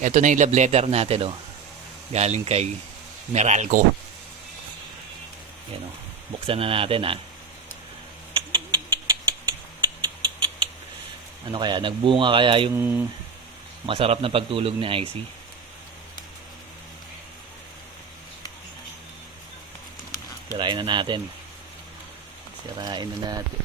Ito na yung love letter natin, oh. Galing kay Meralco. Yan, oh. Buksan na natin, ah. Ano kaya? Nagbunga kaya yung masarap na pagtulog ni Icy? Sirain na natin. Sirain na natin.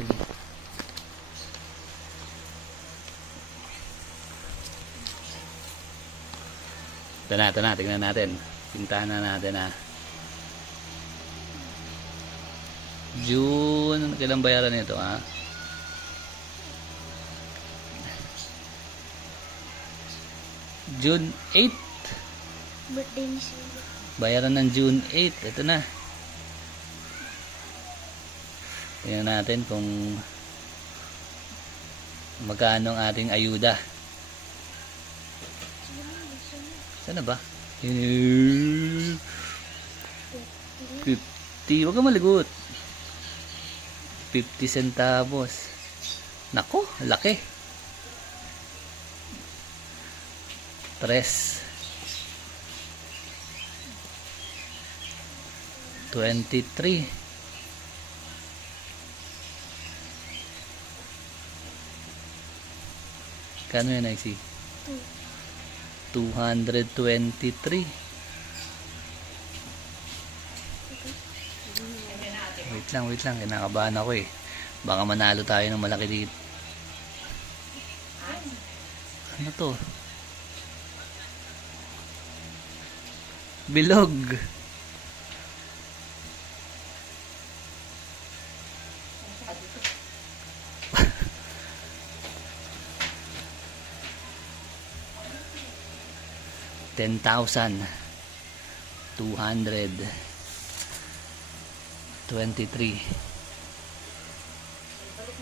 Ito na, ito na. Tingnan natin. Pintahan na natin ha. June. Kailang bayaran nito ha? June 8. Birthday ni Silvia. Bayaran ng June 8. Ito na. Tingnan natin kung magkano ang ating ayuda. Sana ba? 50. Huwag ka maligot. 50 centavos. Nako, laki. Tres. 23. Kano yun, Ixie? 223 wait lang wait lang. Kinakabahan ako eh. Baka manalo tayo ng malaki dito. Ano to? Bilog bilog. 10,223